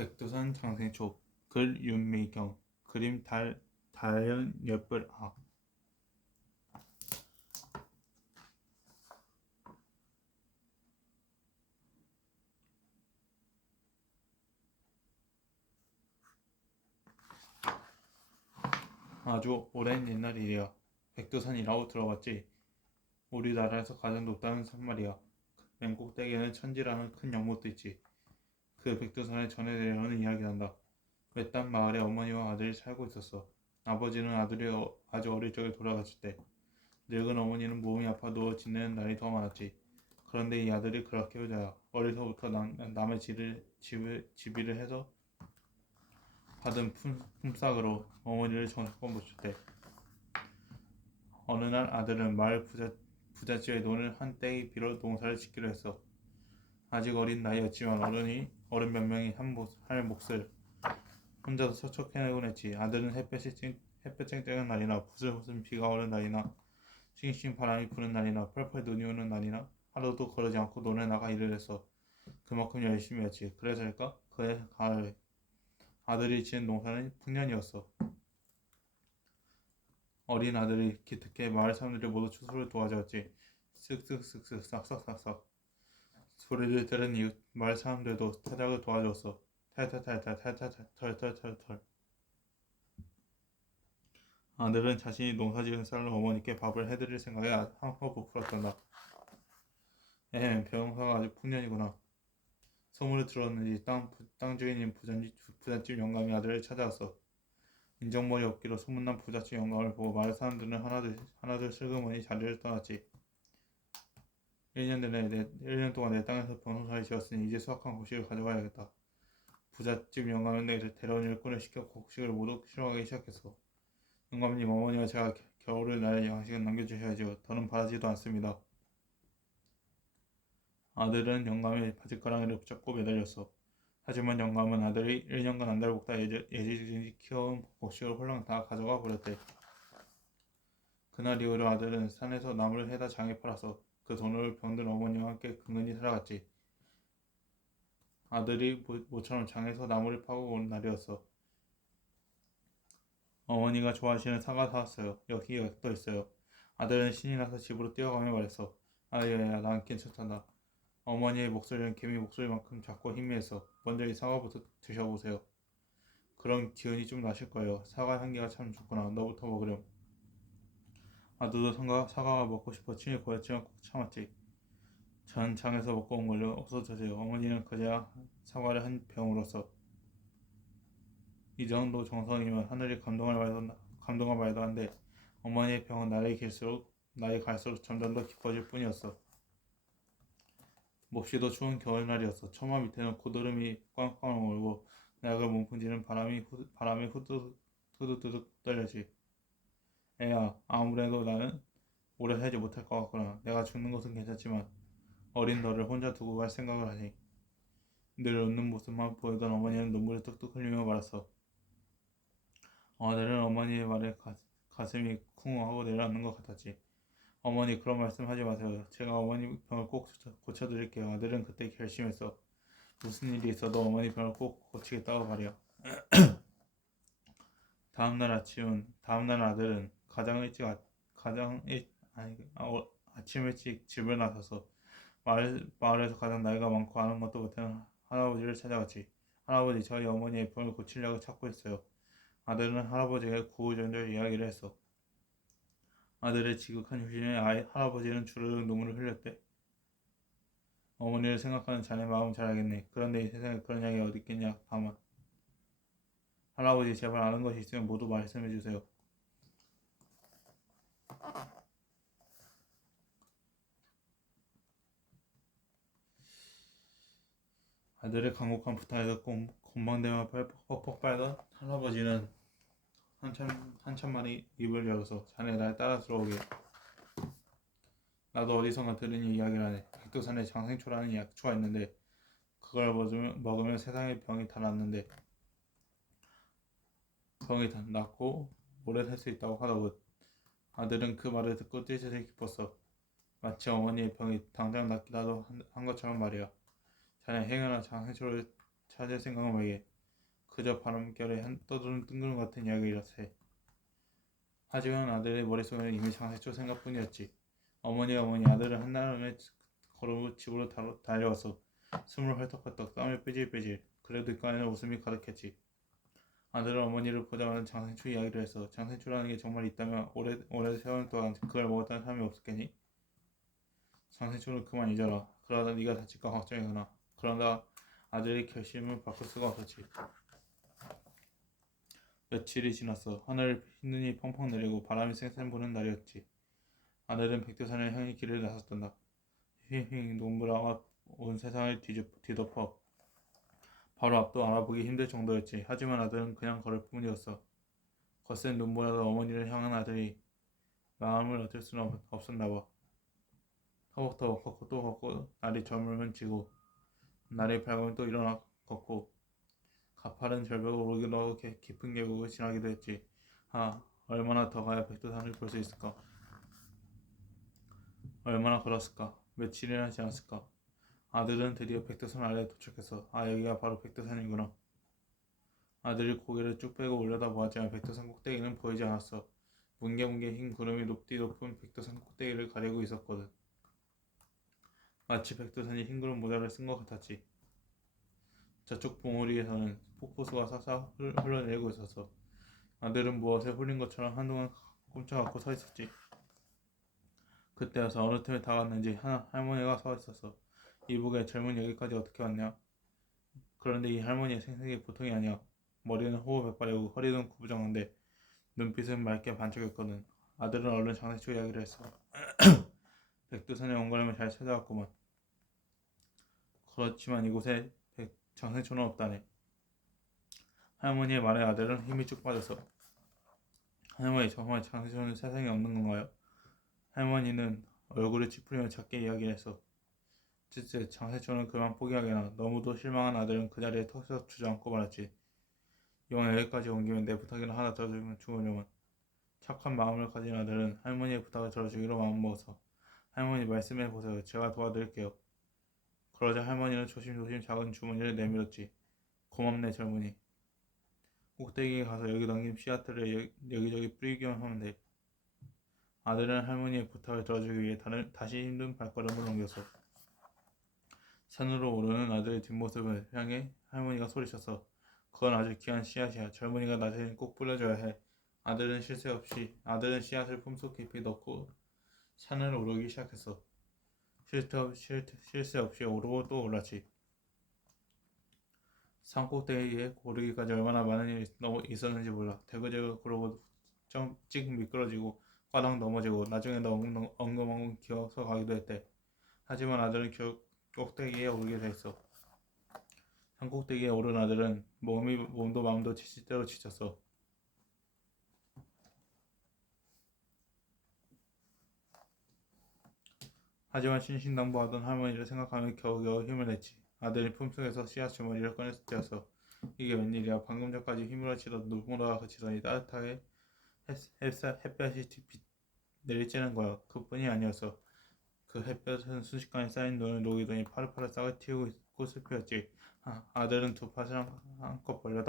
백두산 장생초. 글 윤미경. 그림 달연예쁠. 아주 오랜 옛날 일이야. 백두산이라고 들어봤지? 우리나라에서 가장 높다는 산 말이야. 맨 꼭대기에는 천지라는 큰 연못도 있지. 그 백두산에 전해 내려오는 이야기란다. 외딴 마을에 어머니와 아들이 살고 있었어. 아버지는 아들이 아주 어릴 적에 돌아갔을 때, 늙은 어머니는 몸이 아파 누워 지내는 날이 더 많았지. 그런데 이 아들이 그렇게 효자야. 어려서부터 남의 지비를 해서 받은 품삯으로 어머니를 정성껏 모셨대. 어느 날 아들은 마을 부잣집에 돈을 한 떼이 빌어 농사를 짓기로 했어. 아직 어린 나이였지만 어른 몇 명이 할 몫을 혼자서 척척 해내곤 했지. 아들은 햇볕 쨍쨍한 날이나 부슬부슬 비가 오는 날이나 싱싱 바람이 부는 날이나 펄펄 눈이 오는 날이나 하루도 거르지 않고 논에 나가 일을 했어. 그만큼 열심히 했지. 그래서일까? 그해 가을 아들이 지은 농사는 풍년이었어. 어린 아들이 기특해 마을 사람들이 모두 추수를 도와주었지. 쓱쓱쓱쓱 싹싹싹싹 소리를 들은 이웃 마을 사람들도 타작을 도와줬어. 탈탈탈탈 탈탈탈 털털털털. 아들은 자신이 농사지은 쌀로 어머니께 밥을 해드릴 생각에 한껏 부풀었단다. 병사가 아주 풍년이구나. 소문을 들었는지 땅 주인인 부잣집 영감이 아들을 찾아왔어. 인정머리 없기로 소문난 부잣집 영감을 보고 마을 사람들은 하나둘 슬그머니 자리를 떠났지. 1년 동안 내 땅에서 변호사를 지었으니 이제 수확한 곡식을 가져가야겠다. 부잣집 영감은 내를 데려온 일꾼을 시켜 곡식을 모두 실어가기 시작했어. 영감님, 어머니와 제가 겨울을 날 양식은 남겨주셔야지요. 더는 바라지도 않습니다. 아들은 영감의 바짓가랑이를 붙잡고 매달렸어. 하지만 영감은 아들이 1년간 안달복다 애지중지 키워온 곡식을 홀랑 다 가져가 버렸대. 그날 이후로 아들은 산에서 나무를 해다 장에 팔아서 그 돈으로 병든 어머니와 함께 근근히 살아갔지. 아들이 모처럼 장에서 나무를 파고 온 날이었어. 어머니가 좋아하시는 사과 사왔어요. 여기 또 있어요. 아들은 신이 나서 집으로 뛰어가며 말했어. 아야야, 난 괜찮단다. 어머니의 목소리는 개미 목소리만큼 작고 희미해서 먼저 이 사과부터 드셔보세요. 그럼 기운이 좀 나실 거예요. 사과 향기가 참 좋구나. 너부터 먹으렴. 아들도 사과가 먹고 싶어 침이 고였지만 꼭 참았지. 전 장에서 먹고 온 걸로 어서 드세요. 어머니는 그제야 사과를 한 병으로써 이 정도 정성이면 하늘이 감동할 말도 한데 어머니의 병은 날이 갈수록 점점 더 깊어질 뿐이었어. 몹시도 추운 겨울날이었어. 처마 밑에는 고드름이 꽝꽝 얼고 나약을 몸풍지는 바람이 후두둑 떨렸지. 애야, 아무래도 나는 오래 살지 못할 것 같구나. 내가 죽는 것은 괜찮지만 어린 너를 혼자 두고 갈 생각을 하니. 늘 웃는 모습만 보이던 어머니는 눈물을 뚝뚝 흘리며 말았어. 아들은 어머니의 말에 가슴이 쿵 하고 내려앉는 것 같았지. 어머니, 그런 말씀 하지 마세요. 제가 어머니 병을 꼭 고쳐드릴게요. 아들은 그때 결심했어. 무슨 일이 있어도 어머니 병을 꼭 고치겠다고 말이야. 다음날 아들은 아침 일찍 집을 나서서 마을에서 가장 나이가 많고 아는 것도 못하는 할아버지를 찾아갔지. 할아버지, 저희 어머니의 병을 고치려고 찾고 있어요. 아들은 할아버지에게 구구절절 이야기를 했어. 아들의 지극한 효심에 할아버지는 주르륵 눈물을 흘렸대. 어머니를 생각하는 자네 마음 잘 알겠네. 그런데 이 세상에 그런 약이 어디 있겠냐. 다만 할아버지, 제발 아는 것이 있으면 모두 말씀해 주세요. 아들의 간곡한 부탁에도 곤방대며 퍽퍽 빨던 할아버지는 한참 만에 입을 열어서 자네 날 따라 들어오게. 나도 어디선가 들은 이야기를 하네. 백두산에 장생초라는 약초가 있는데 그걸 먹으면 세상의 병이 다 낫는데 병이 다 낫고 오래 살 수 있다고 하더군. 아들은 그 말을 듣고 띠짓을 기뻤어. 마치 어머니의 병이 당장 낫기라도 한 것처럼 말이야. 자네 행여나 장생초를 찾을 생각은 말게. 그저 바람결에 떠도는 뜬구름 같은 이야기라세. 하지만 아들의 머릿속에는 이미 장세초 생각뿐이었지. 어머니 아들은 한나름에 걸어 집으로 달려와서 숨을 헐떡헐떡 땀을 삐질삐질. 그래도 입가에는 웃음이 가득했지. 아들은 어머니를 보자마자 장생추 이야기를 해서 장생추라는 게 정말 있다면 오래 세월 동안 그걸 먹었다는 사람이 없었겠니? 장생추는 그만 잊어라. 그러다 네가 다칠까 걱정이구나. 그러다 아들의 결심을 바꿀 수가 없었지. 며칠이 지났어. 하늘 흰눈이 펑펑 내리고 바람이 쌩쌩 부는 날이었지. 아들은 백두산을 향해 길을 나섰단다. 휘휘 눈보라가 온 세상을 뒤덮어 바로 앞도 알아보기 힘들 정도였지. 하지만 아들은 그냥 걸을 뿐이었어. 거센 눈보라도 어머니를 향한 아들이 마음을 어쩔 수는 없었나 봐. 터벅터벅 걷고 또 걷고 날이 저물면 지고 날이 밝으면 또 일어나 걷고 가파른 절벽을 오르기도 하고 깊은 계곡을 지나기도 했지. 아, 얼마나 더 가야 백두산을 볼 수 있을까? 얼마나 걸었을까? 며칠이나 지났을까? 아들은 드디어 백두산 아래에 도착해서 여기가 바로 백두산이구나. 아들이 고개를 쭉 빼고 올려다보았지만 백두산 꼭대기는 보이지 않았어. 뭉게뭉게 흰 구름이 높은 백두산 꼭대기를 가리고 있었거든. 마치 백두산이 흰구름 모자를 쓴 것 같았지. 저쪽 봉우리에서는 폭포수가 싹싹 흘러내리고 있었어. 아들은 무엇에 홀린 것처럼 한동안 꼼짝 않고 서 있었지. 그때여서 어느 틈에 다가왔는지 할머니가 서 있었어. 이보게 젊은 여기까지 어떻게 왔냐? 그런데 이 할머니의 생색이 보통이 아니야. 머리는 호호백발이고 허리는 구부정한데 눈빛은 맑게 반짝였거든. 아들은 얼른 장례식 이야기를 했어. 백두산에 온 거라면 잘 찾아왔구만. 그렇지만 이곳에 장생초는 없다네. 할머니의 말에 아들은 힘이 쭉 빠졌어. 할머니, 정말 장생초는 세상에 없는 건가요? 할머니는 얼굴을 찌푸리며 작게 이야기했어. 쯧쯧, 장생초는 그만 포기하게나. 너무도 실망한 아들은 그 자리에 턱서 주저앉고 말았지. 이왕 여기까지 온 김에 내 부탁이나 하나 들어주면 좋으려만. 착한 마음을 가진 아들은 할머니의 부탁을 들어주기로 마음먹어서 할머니 말씀해 보세요. 제가 도와드릴게요. 그러자 할머니는 조심조심 작은 주머니를 내밀었지. 고맙네 젊은이. 꼭대기에 가서 여기 넘긴 씨앗들을 여기저기 뿌리기만 하면 돼. 아들은 할머니의 부탁을 들어주기 위해 다시 힘든 발걸음을 옮겼어. 산으로 오르는 아들의 뒷모습을 향해 할머니가 소리쳤어. 그건 아주 귀한 씨앗이야. 젊은이가 나중에 꼭 뿌려줘야 해. 아들은 씨앗을 품속 깊이 넣고 산을 오르기 시작했어. 쉴 새 없이 오르고 또 올랐지. 산 꼭대기에 오르기까지 얼마나 많은 일이 있었는지 몰라. 대구대구 그러고 찍 미끄러지고 과당 넘어지고 나중에는 엉금엉금 기어서 가기도 했대. 하지만 아들은 결국 꼭대기에 오르게 됐어. 산 꼭대기에 오른 아들은 몸도 마음도 지칠 대로 지쳤어. 하지만 신신당부하던 할머니를 생각하며 겨우겨우 힘을 냈지. 아들이 품속에서 씨앗 주머니를 꺼냈을 때였어. 이게 웬일이야. 방금 전까지 휘몰아치던 눈보라가 그치더니 따뜻하게 햇볕이 내리쬐는 거야. 그뿐이 아니었어. 그 햇볕은 순식간에 쌓인 눈을 녹이더니 파릇파릇 싹을 틔우고 꽃을 피웠지. 아들은 두 팥을 한껏 벌려